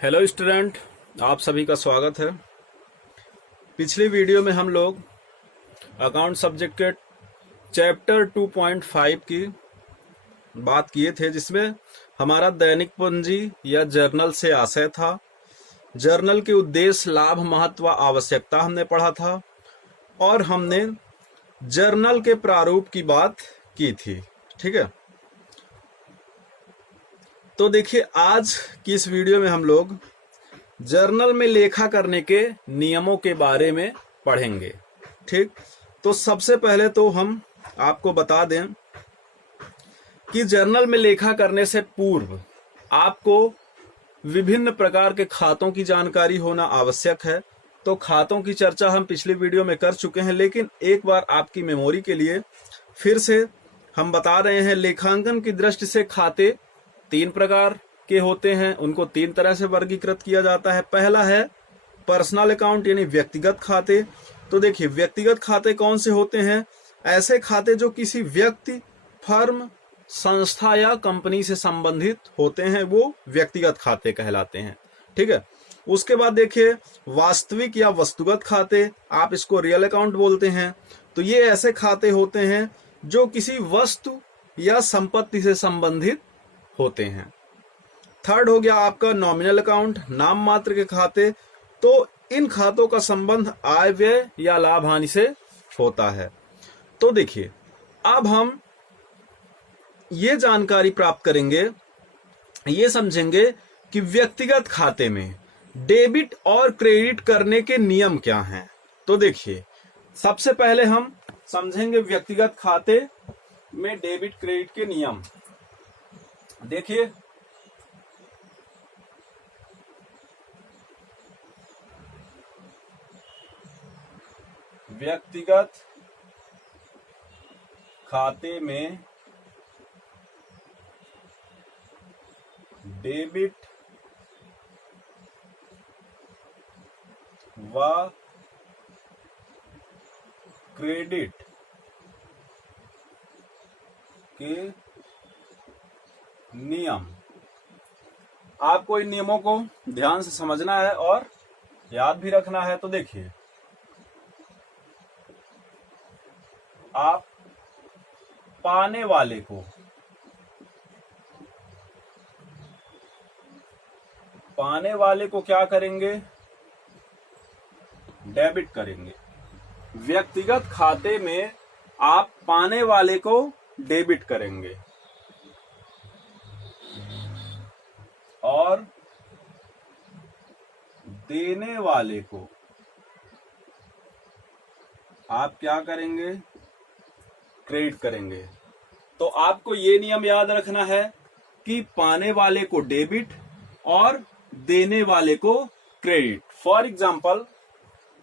Hello student, आप सभी का स्वागत है। पिछली वीडियो में हम लोग अकाउंट सब्जेक्ट के चैप्टर 2.5 की बात किए थे, जिसमें हमारा दैनिक पूंजी या जर्नल से आशय था। जर्नल के उद्देश्य, लाभ, महत्व, आवश्यकता हमने पढ़ा था और हमने जर्नल के प्रारूप की बात की थी। ठीक है, तो देखिए आज की इस वीडियो में हम लोग जर्नल में लेखा करने के नियमों के बारे में पढ़ेंगे। ठीक, तो सबसे पहले तो हम आपको बता दें कि जर्नल में लेखा करने से पूर्व आपको विभिन्न प्रकार के खातों की जानकारी होना आवश्यक है। तो खातों की चर्चा हम पिछली वीडियो में कर चुके हैं, लेकिन एक बार आपकी मेमोरी के लिए फिर से हम बता रहे हैं। लेखांकन की दृष्टि से खाते तीन प्रकार के होते हैं, उनको तीन तरह से वर्गीकृत किया जाता है। पहला है पर्सनल अकाउंट यानी व्यक्तिगत खाते। तो देखिए व्यक्तिगत खाते कौन से होते हैं? ऐसे खाते जो किसी व्यक्ति, फर्म, संस्था या कंपनी से संबंधित होते हैं, वो व्यक्तिगत खाते कहलाते हैं। ठीक है, उसके बाद देखिए वास्तविक या वस्तुगत खाते, आप इसको रियल अकाउंट बोलते हैं। तो ये ऐसे खाते होते हैं जो किसी वस्तु या संपत्ति से संबंधित होते हैं। थर्ड हो गया आपका नॉमिनल अकाउंट, नाम मात्र के खाते। तो इन खातों का संबंध आय व्यय या लाभ हानि से होता है। तो देखिए अब हम ये जानकारी प्राप्त करेंगे, ये समझेंगे कि व्यक्तिगत खाते में डेबिट और क्रेडिट करने के नियम क्या हैं। तो देखिए सबसे पहले हम समझेंगे व्यक्तिगत खाते में डेबिट क्रेडिट के नियम। देखिए व्यक्तिगत खाते में डेबिट व क्रेडिट के नियम, आपको इन नियमों को ध्यान से समझना है और याद भी रखना है। तो देखिए आप पाने वाले को क्या करेंगे? डेबिट करेंगे। व्यक्तिगत खाते में आप पाने वाले को डेबिट करेंगे और देने वाले को आप क्या करेंगे? क्रेडिट करेंगे। तो आपको ये नियम याद रखना है कि पाने वाले को डेबिट और देने वाले को क्रेडिट। फॉर एग्जाम्पल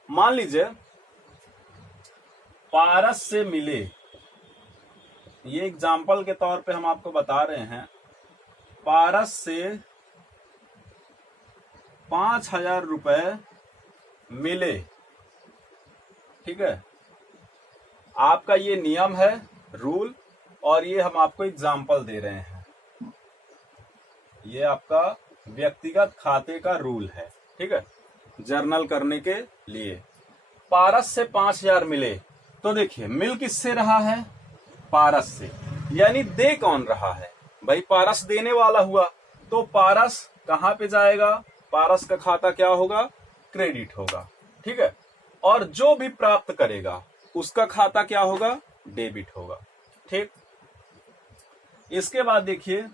मान लीजिए पारस से मिले, ये एग्जाम्पल के तौर पे हम आपको बता रहे हैं। पारस से 5,000 रुपए मिले। ठीक है, आपका ये नियम है, रूल, और ये हम आपको एग्जाम्पल दे रहे हैं। ये आपका व्यक्तिगत खाते का रूल है। ठीक है, जर्नल करने के लिए पारस से 5,000 मिले। तो देखिए मिल किससे रहा है? पारस से, यानी दे कौन रहा है? भाई पारस देने वाला हुआ। तो पारस कहां पे जाएगा? पारस का खाता क्या होगा? क्रेडिट होगा। ठीक है, और जो भी प्राप्त करेगा उसका खाता क्या होगा? डेबिट होगा। ठीक, इसके बाद देखिए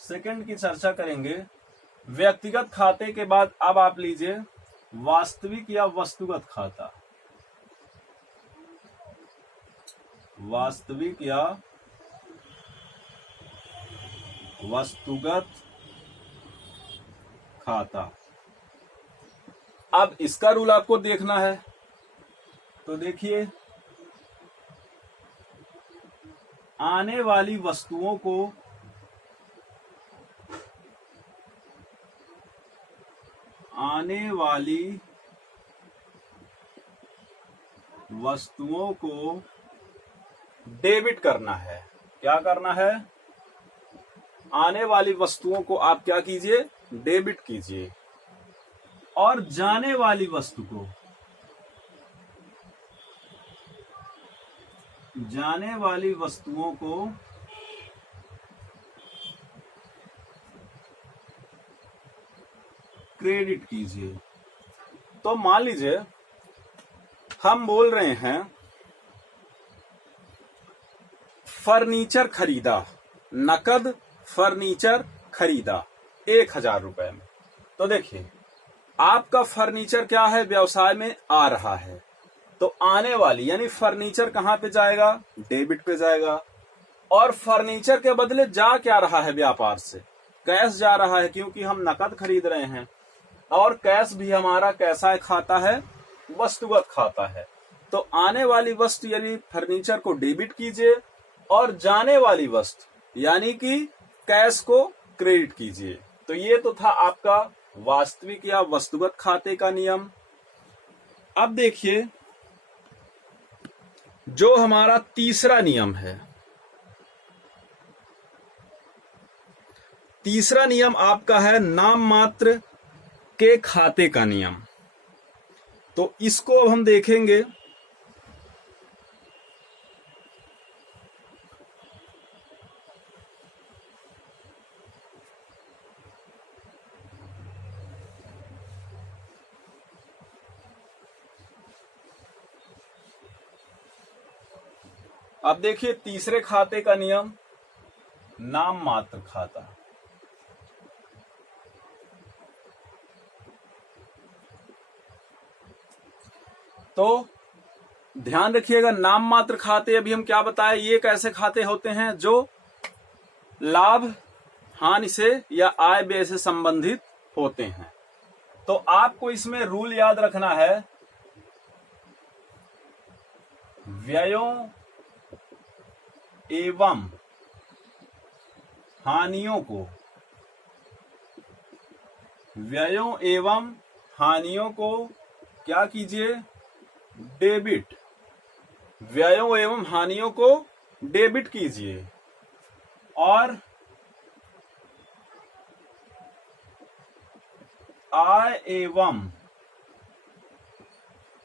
सेकंड की चर्चा करेंगे। व्यक्तिगत खाते के बाद अब आप लीजिए वास्तविक या वस्तुगत खाता। वास्तविक या वस्तुगत खाता। अब इसका रूल आपको देखना है। तो देखिए आने वाली वस्तुओं को डेबिट करना है। क्या करना है? आने वाली वस्तुओं को आप क्या कीजिए? डेबिट कीजिए। और जाने वाली वस्तु को, जाने वाली वस्तुओं को क्रेडिट कीजिए। तो मान लीजिए हम बोल रहे हैं फर्नीचर खरीदा, नकद फर्नीचर खरीदा 1000 रुपए में। तो देखिए आपका फर्नीचर क्या है, व्यवसाय में आ रहा है, तो आने वाली यानी फर्नीचर कहां पे जाएगा, डेबिट पे जाएगा। और फर्नीचर के बदले जा क्या रहा है व्यापार से, कैश जा रहा है, क्योंकि हम नकद खरीद रहे हैं। और कैश भी हमारा कैसा खाता है, वस्तुगत खाता है। तो आने वाली वस्तु यानी फर्नीचर को डेबिट कीजिए और जाने वाली वस्तु यानी कि कैश को क्रेडिट कीजिए। तो ये तो था आपका वास्तविक या वस्तुगत खाते का नियम। अब देखिए जो हमारा तीसरा नियम है, तीसरा नियम आपका है नाम मात्र के खाते का नियम। तो इसको अब हम देखेंगे। अब देखिए तीसरे खाते का नियम, नाम मात्र खाता। तो ध्यान रखिएगा, नाम मात्र खाते अभी हम क्या बताए, ये कैसे खाते होते हैं, जो लाभ हानि से या आय व्यय से संबंधित होते हैं। तो आपको इसमें रूल याद रखना है, व्ययों एवं हानियों को, व्ययों एवं हानियों को क्या कीजिए, डेबिट, व्ययों एवं हानियों को डेबिट कीजिए। और आय एवं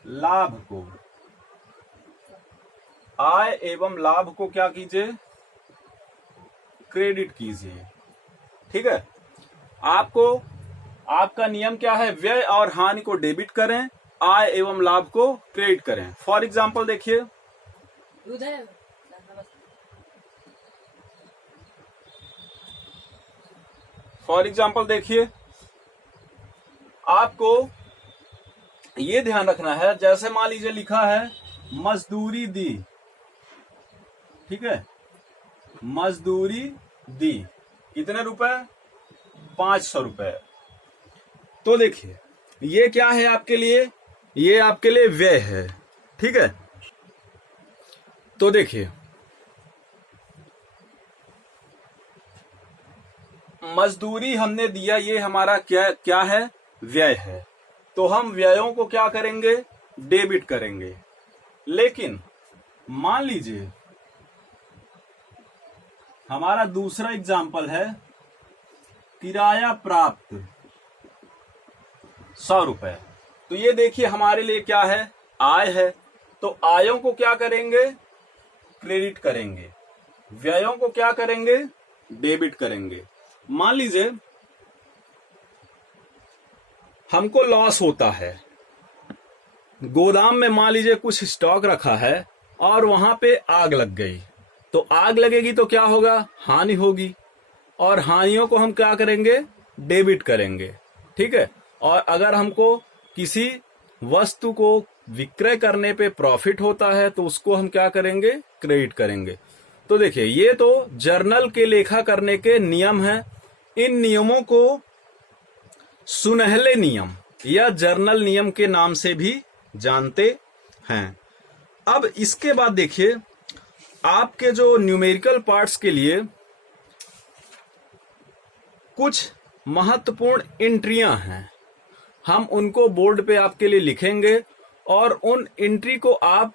लाभ को, आय एवं लाभ को क्या कीजिए, क्रेडिट कीजिए। ठीक है, आपको आपका नियम क्या है, व्यय और हानि को डेबिट करें, आय एवं लाभ को क्रेडिट करें। फॉर एग्जाम्पल देखिए, आपको ये ध्यान रखना है, जैसे मान लीजिए लिखा है मजदूरी दी, ठीक है, मजदूरी दी, कितने रुपए, 500 रुपए। तो देखिए ये क्या है आपके लिए, ये आपके लिए व्यय है। ठीक है, तो देखिए मजदूरी हमने दिया, ये हमारा क्या क्या है, व्यय है। तो हम व्ययों को क्या करेंगे, डेबिट करेंगे। लेकिन मान लीजिए हमारा दूसरा एग्जाम्पल है किराया प्राप्त 100 रुपए। तो ये देखिए हमारे लिए क्या है, आय है। तो आयों को क्या करेंगे, क्रेडिट करेंगे, व्ययों को क्या करेंगे, डेबिट करेंगे। मान लीजिए हमको लॉस होता है, गोदाम में मान लीजिए कुछ स्टॉक रखा है और वहां पे आग लग गई। तो आग लगेगी तो क्या होगा, हानि होगी, और हानियों को हम क्या करेंगे, डेबिट करेंगे। ठीक है, और अगर हमको किसी वस्तु को विक्रय करने पे प्रॉफिट होता है तो उसको हम क्या करेंगे, क्रेडिट करेंगे। तो देखिए ये तो जर्नल के लेखा करने के नियम हैं। इन नियमों को सुनहले नियम या जर्नल नियम के नाम से भी जानते हैं। अब इसके बाद देखिए आपके जो न्यूमेरिकल पार्ट्स के लिए कुछ महत्वपूर्ण एंट्रियां हैं, हम उनको बोर्ड पे आपके लिए लिखेंगे और उन एंट्री को आप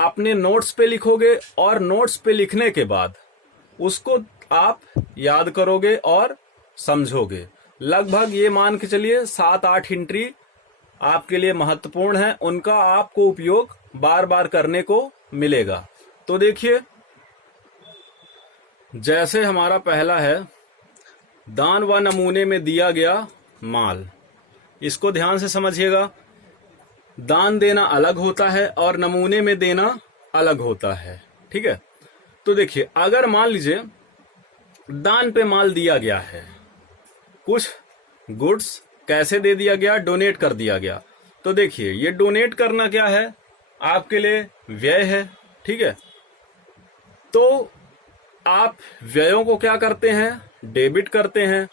अपने नोट्स पे लिखोगे और नोट्स पे लिखने के बाद उसको आप याद करोगे और समझोगे। लगभग ये मान के चलिए 7-8 एंट्री आपके लिए महत्वपूर्ण हैं, उनका आपको उपयोग बार बार करने को मिलेगा। तो देखिए, जैसे हमारा पहला है, दान व नमूने में दिया गया माल। इसको ध्यान से समझिएगा। दान देना अलग होता है और नमूने में देना अलग होता है, ठीक है। तो देखिए, अगर मान लीजिए दान पे माल दिया गया है, कुछ गुड्स कैसे दे दिया गया, डोनेट कर दिया गया, तो देखिए ये डोनेट करना क्या है, आपके लिए व्यय है, ठीक है। तो आप व्ययों को क्या करते हैं, डेबिट करते हैं।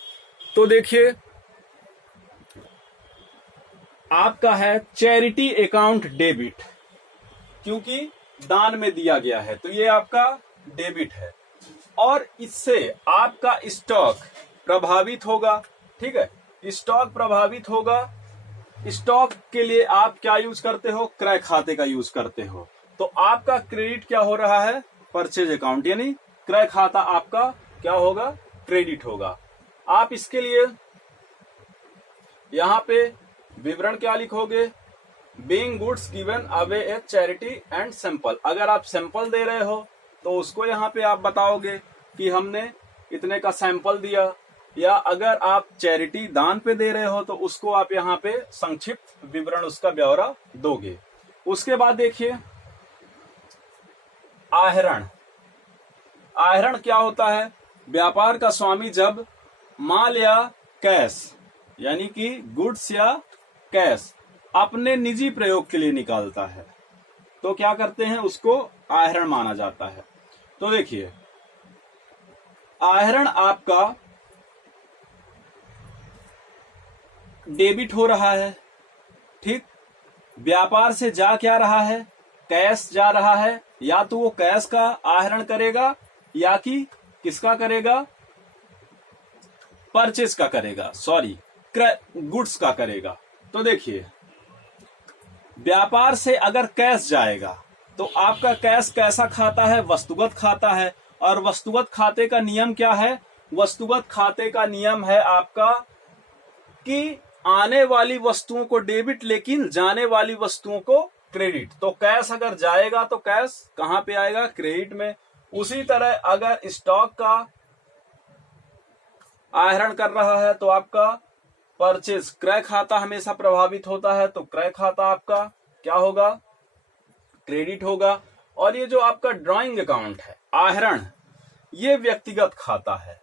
तो देखिए, आपका है चैरिटी अकाउंट डेबिट, क्योंकि दान में दिया गया है, तो ये आपका डेबिट है और इससे आपका स्टॉक प्रभावित होगा, ठीक है। स्टॉक प्रभावित होगा। स्टॉक के लिए आप क्या यूज करते हो, क्रय खाते का यूज करते हो। तो आपका क्रेडिट क्या हो रहा है, परचेज अकाउंट, यानी क्रय खाता आपका क्या होगा, क्रेडिट होगा। आप इसके लिए यहां पे विवरण क्या लिखोगे, being goods given away A charity and sample. अगर आप सैंपल दे रहे हो तो उसको यहाँ पे आप बताओगे कि हमने इतने का सैंपल दिया, या अगर आप चैरिटी दान पे दे रहे हो तो उसको आप यहाँ पे संक्षिप्त विवरण उसका ब्यौरा दोगे। उसके बाद देखिए, आहरण। आहरण क्या होता है, व्यापार का स्वामी जब माल या कैश, यानी कि गुड्स या कैश अपने निजी प्रयोग के लिए निकालता है तो क्या करते हैं, उसको आहरण माना जाता है। तो देखिए, आहरण आपका डेबिट हो रहा है, ठीक। व्यापार से जा क्या रहा है, कैश जा रहा है, या तो वो कैश का आहरण करेगा या कि किसका करेगा, परचेज का करेगा, सॉरी गुड्स का करेगा। तो देखिए, व्यापार से अगर कैश जाएगा तो आपका कैश कैसा खाता है, वस्तुगत खाता है। और वस्तुगत खाते का नियम क्या है, वस्तुगत खाते का नियम है आपका कि आने वाली वस्तुओं को डेबिट, लेकिन जाने वाली वस्तुओं को क्रेडिट। तो कैश अगर जाएगा तो कैश कहां पे आएगा, क्रेडिट में। उसी तरह अगर स्टॉक का आहरण कर रहा है तो आपका परचेज, क्रय खाता हमेशा प्रभावित होता है, तो क्रय खाता आपका क्या होगा, क्रेडिट होगा। और ये जो आपका ड्राइंग अकाउंट है, आहरण, ये व्यक्तिगत खाता है।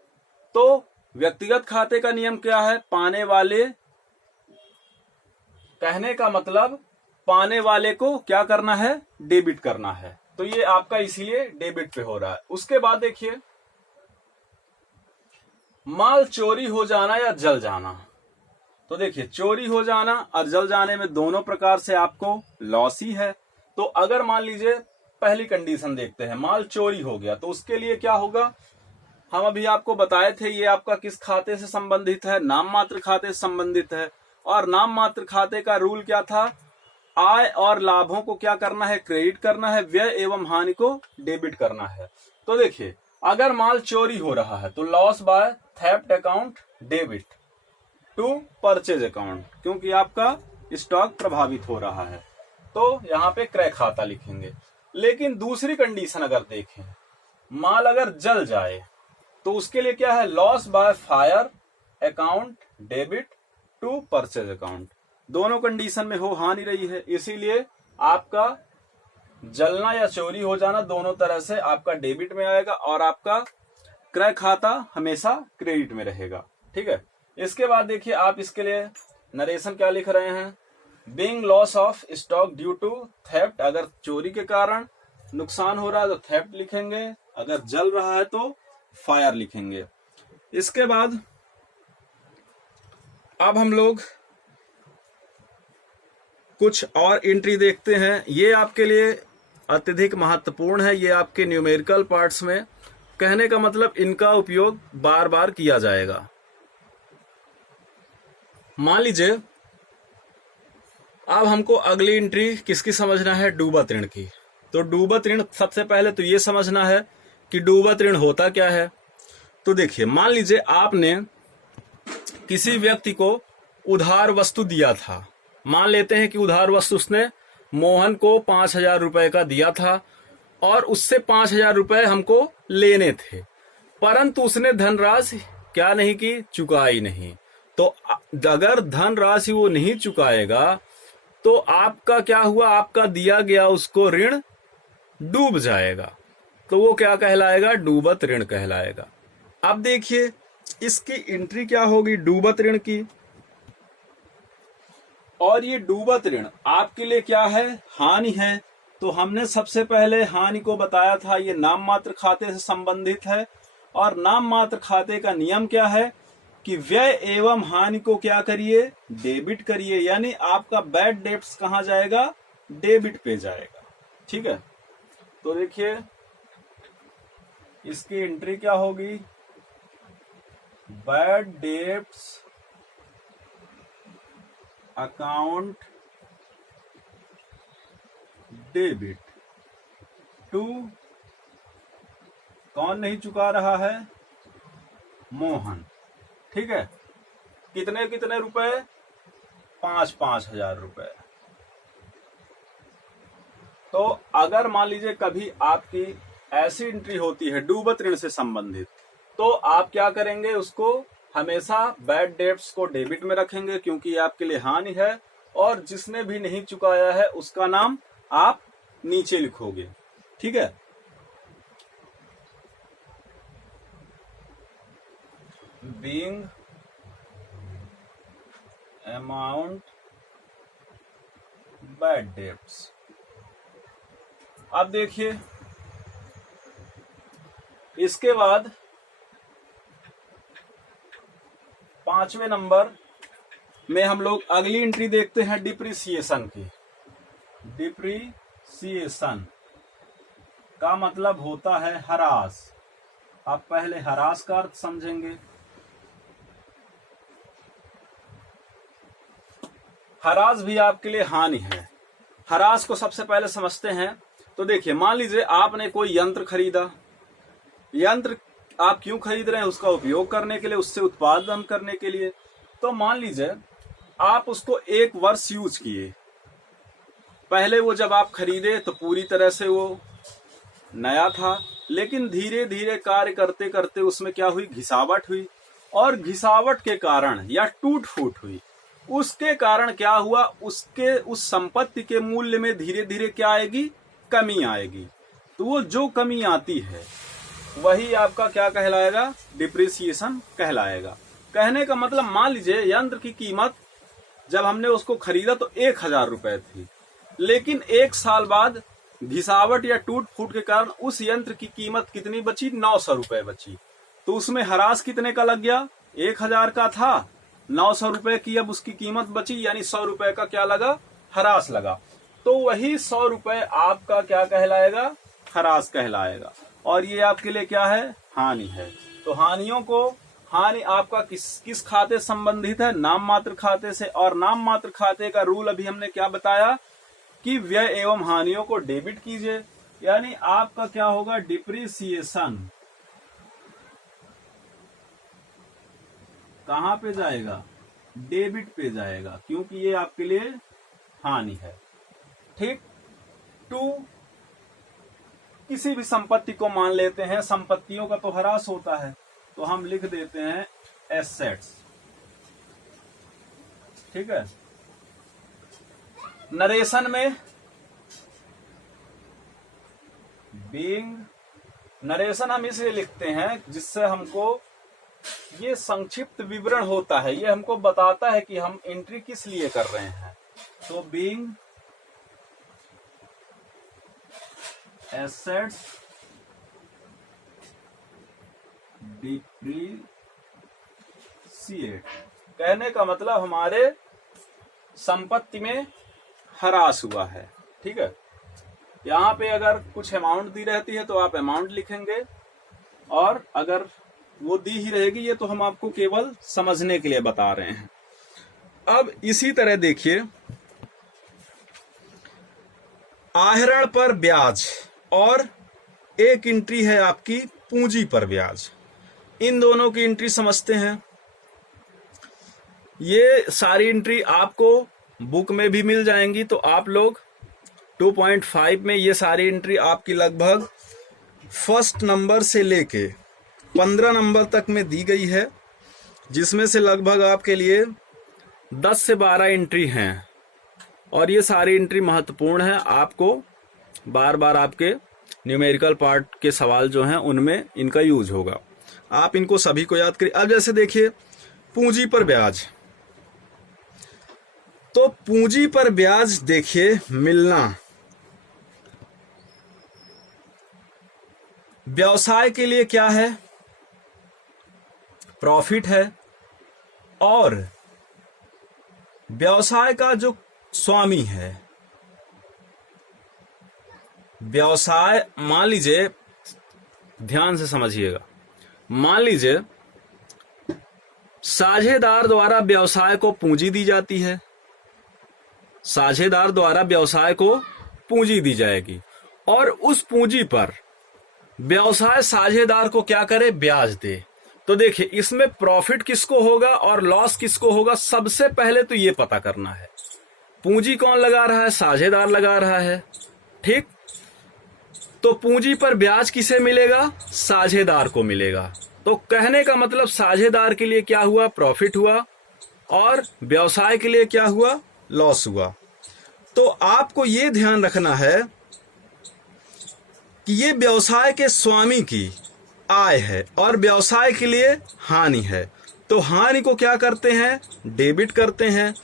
तो व्यक्तिगत खाते का नियम क्या है, पाने वाले, कहने का मतलब पाने वाले को क्या करना है, डेबिट करना है। तो ये आपका इसीलिए डेबिट पे हो रहा है। उसके बाद देखिए, माल चोरी हो जाना या जल जाना। तो देखिए, चोरी हो जाना और जल जाने में दोनों प्रकार से आपको लॉस ही है। तो अगर मान लीजिए, पहली कंडीशन देखते हैं, माल चोरी हो गया, तो उसके लिए क्या होगा, हम अभी आपको बताए थे, ये आपका किस खाते से संबंधित है, नाम मात्र खाते से संबंधित है। और नाम मात्र खाते का रूल क्या था, आय और लाभों को क्या करना है, क्रेडिट करना है, व्यय एवं हानि को डेबिट करना है। तो देखिए, अगर माल चोरी हो रहा है तो loss by theft account debit to purchase account, क्योंकि आपका स्टॉक प्रभावित हो रहा है, तो यहाँ पे क्रय खाता लिखेंगे। लेकिन दूसरी कंडीशन अगर देखें, माल अगर जल जाए तो उसके लिए क्या है, loss by fire account debit to purchase account. दोनों कंडीशन में हो हानि रही है, इसीलिए आपका जलना या चोरी हो जाना दोनों तरह से आपका डेबिट में आएगा और आपका क्रय खाता हमेशा क्रेडिट में रहेगा, ठीक है। इसके बाद देखिए, आप इसके लिए नरेशन क्या लिख रहे हैं, being loss of stock due to theft. अगर चोरी के कारण नुकसान हो रहा है तो थेफ्ट लिखेंगे, अगर जल रहा है तो फायर लिखेंगे। इसके बाद अब हम लोग कुछ और एंट्री देखते हैं। ये आपके लिए अत्यधिक महत्वपूर्ण है, ये आपके न्यूमेरिकल पार्ट्स में, कहने का मतलब इनका उपयोग बार बार किया जाएगा। मान लीजिए, अब हमको अगली एंट्री किसकी समझना है, डूबत ऋण की। तो डूबत ऋण सबसे पहले तो ये समझना है कि डूबत ऋण होता क्या है। तो देखिए, मान लीजिए आपने किसी व्यक्ति को उधार वस्तु दिया था, मान लेते हैं कि उधार वस्तु उसने मोहन को 5,000 रुपए का दिया था और उससे 5,000 रुपए हमको लेने थे, परंतु उसने धनराशि क्या नहीं की, चुकाई नहीं। तो अगर धनराशि वो नहीं चुकाएगा तो आपका क्या हुआ, आपका दिया गया उसको ऋण डूब जाएगा। तो वो क्या कहलाएगा, डूबत ऋण कहलाएगा। अब देखिए इसकी एंट्री क्या होगी, डूबत ऋण की। और ये डूबत ऋण आपके लिए क्या है, हानि है। तो हमने सबसे पहले हानि को बताया था, ये नाम मात्र खाते से संबंधित है। और नाम मात्र खाते का नियम क्या है कि व्यय एवं हानि को क्या करिए, डेबिट करिए। यानी आपका बैड डेब्ट्स कहां जाएगा, डेबिट पे जाएगा। ठीक है, तो देखिए इसकी एंट्री क्या होगी, bad debts account debit to, कौन नहीं चुका रहा है, मोहन। ठीक है, कितने कितने रुपए, 5,000 रुपए। तो अगर मान लीजिए कभी आपकी ऐसी एंट्री होती है डूबत ऋण से संबंधित, तो आप क्या करेंगे, उसको हमेशा बैड डेब्ट्स को डेबिट में रखेंगे क्योंकि ये आपके लिए हानि है। और जिसने भी नहीं चुकाया है उसका नाम आप नीचे लिखोगे। ठीक है, बीइंग अमाउंट बैड डेब्ट्स। अब देखिए इसके बाद 5वें नंबर में हम लोग अगली एंट्री देखते हैं डिप्रिसिएशन की। डिप्रिसिएशन का मतलब होता है ह्रास। आप पहले ह्रास का अर्थ समझेंगे। ह्रास भी आपके लिए हानि है। ह्रास को सबसे पहले समझते हैं। तो देखिए मान लीजिए आपने कोई यंत्र खरीदा। यंत्र आप क्यों खरीद रहे हैं, उसका उपयोग करने के लिए, उससे उत्पादन करने के लिए। तो मान लीजिए आप उसको 1 वर्ष यूज किए। पहले वो जब आप खरीदे तो पूरी तरह से वो नया था, लेकिन धीरे धीरे कार्य करते करते उसमें क्या हुई, घिसावट हुई। और घिसावट के कारण या टूट फूट हुई, उसके कारण क्या हुआ, उसके उस संपत्ति के मूल्य में धीरे धीरे क्या आएगी, कमी आएगी। तो वो जो कमी आती है वही आपका क्या कहलाएगा, डिप्रिसिएशन कहलाएगा। कहने का मतलब मान लीजिए यंत्र की कीमत जब हमने उसको खरीदा तो 1,000 रुपए थी, लेकिन 1 साल बाद घिसावट या टूट फूट के कारण उस यंत्र की कीमत कितनी बची, 900 रुपए बची। तो उसमें ह्रास कितने का लग गया, 1,000 का था, 900 रुपए की अब उसकी कीमत बची, यानी 100 रुपए का क्या लगा, ह्रास लगा। तो वही 100 रुपए आपका क्या कहलाएगा, ह्रास कहलाएगा। और ये आपके लिए क्या है, हानि है। तो हानियों को, हानि आपका किस खाते संबंधित है, नाम मात्र खाते से। और नाम मात्र खाते का रूल अभी हमने क्या बताया कि व्यय एवं हानियों को डेबिट कीजिए। यानी आपका क्या होगा, डिप्रिसिएशन कहां पे जाएगा, डेबिट पे जाएगा, क्योंकि ये आपके लिए हानि है। ठीक, टू किसी भी संपत्ति को मान लेते हैं, संपत्तियों का तो ह्रास होता है, तो हम लिख देते हैं एसेट्स। ठीक है, नरेशन में बीइंग, नरेशन हम इसलिए लिखते हैं जिससे हमको ये संक्षिप्त विवरण होता है, ये हमको बताता है कि हम एंट्री किस लिए कर रहे हैं। तो बीइंग एसेट्स डिप्रिसिएट, कहने का मतलब हमारे संपत्ति में ह्रास हुआ है। ठीक है, यहां पे अगर कुछ अमाउंट दी रहती है तो आप अमाउंट लिखेंगे, और अगर वो दी ही रहेगी, ये तो हम आपको केवल समझने के लिए बता रहे हैं। अब इसी तरह देखिए आहरण पर ब्याज और एक एंट्री है आपकी पूंजी पर ब्याज। इन दोनों की एंट्री समझते हैं। ये सारी एंट्री आपको बुक में भी मिल जाएंगी। तो आप लोग 2.5 में ये सारी एंट्री आपकी लगभग फर्स्ट नंबर से लेके 15 नंबर तक में दी गई है, जिसमें से लगभग आपके लिए 10 से 12 एंट्री हैं और ये सारी एंट्री महत्वपूर्ण है। आपको बार बार आपके न्यूमेरिकल पार्ट के सवाल जो हैं उनमें इनका यूज होगा। आप इनको सभी को याद करिए। अब जैसे देखिए पूंजी पर ब्याज, तो पूंजी पर ब्याज देखिए मिलना व्यवसाय के लिए क्या है, प्रॉफिट है। और व्यवसाय का जो स्वामी है, व्यवसाय, मान लीजिए, ध्यान से समझिएगा, मान लीजिए साझेदार द्वारा व्यवसाय को पूंजी दी जाती है, साझेदार द्वारा व्यवसाय को पूंजी दी जाएगी और उस पूंजी पर व्यवसाय साझेदार को क्या करे, ब्याज दे। तो देखिए इसमें प्रॉफिट किसको होगा और लॉस किसको होगा, सबसे पहले तो ये पता करना है। पूंजी कौन लगा रहा है, साझेदार लगा रहा है, ठीक। तो पूंजी पर ब्याज किसे मिलेगा, साझेदार को मिलेगा। तो कहने का मतलब साझेदार के लिए क्या हुआ, प्रॉफिट हुआ, और व्यवसाय के लिए क्या हुआ, लॉस हुआ। तो आपको ये ध्यान रखना है कि ये व्यवसाय के स्वामी की आय है और व्यवसाय के लिए हानि है। तो हानि को क्या करते हैं, डेबिट करते हैं,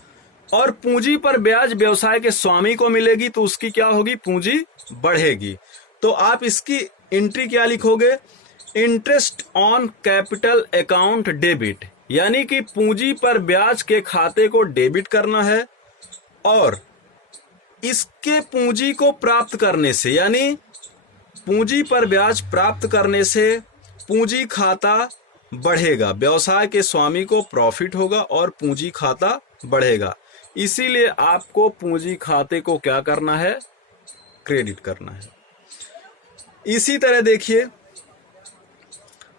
और पूंजी पर ब्याज व्यवसाय के स्वामी को मिलेगी तो उसकी क्या होगी, पूंजी बढ़ेगी। तो आप इसकी एंट्री क्या लिखोगे, interest on capital account debit, यानी कि पूंजी पर ब्याज के खाते को डेबिट करना है और इसके पूंजी को प्राप्त करने से, यानी पूंजी पर ब्याज प्राप्त करने से पूंजी खाता बढ़ेगा, व्यवसाय के स्वामी को प्रॉफिट होगा और पूंजी खाता बढ़ेगा। इसीलिए आपको पूंजी खाते को क्या करना है, क्रेडिट करना है। इसी तरह देखिए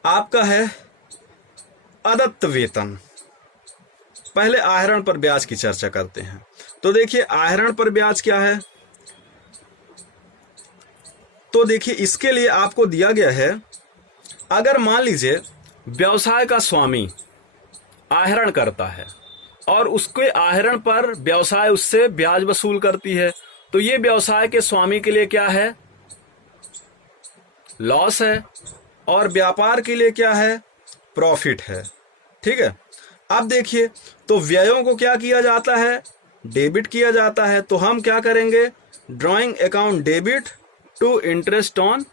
आपका है अदत्त वेतन। पहले आहरण पर ब्याज की चर्चा करते हैं। तो देखिए आहरण पर ब्याज क्या है, तो देखिए इसके लिए आपको दिया गया है, अगर मान लीजिए व्यवसाय का स्वामी आहरण करता है और उसके आहरण पर व्यवसाय उससे ब्याज वसूल करती है, तो ये व्यवसाय के स्वामी के लिए क्या है, लॉस है, और व्यापार के लिए क्या है, प्रॉफिट है, ठीक है। अब देखिए तो व्ययों को क्या किया जाता है, डेबिट किया जाता है। तो हम क्या करेंगे, drawing account debit to interest on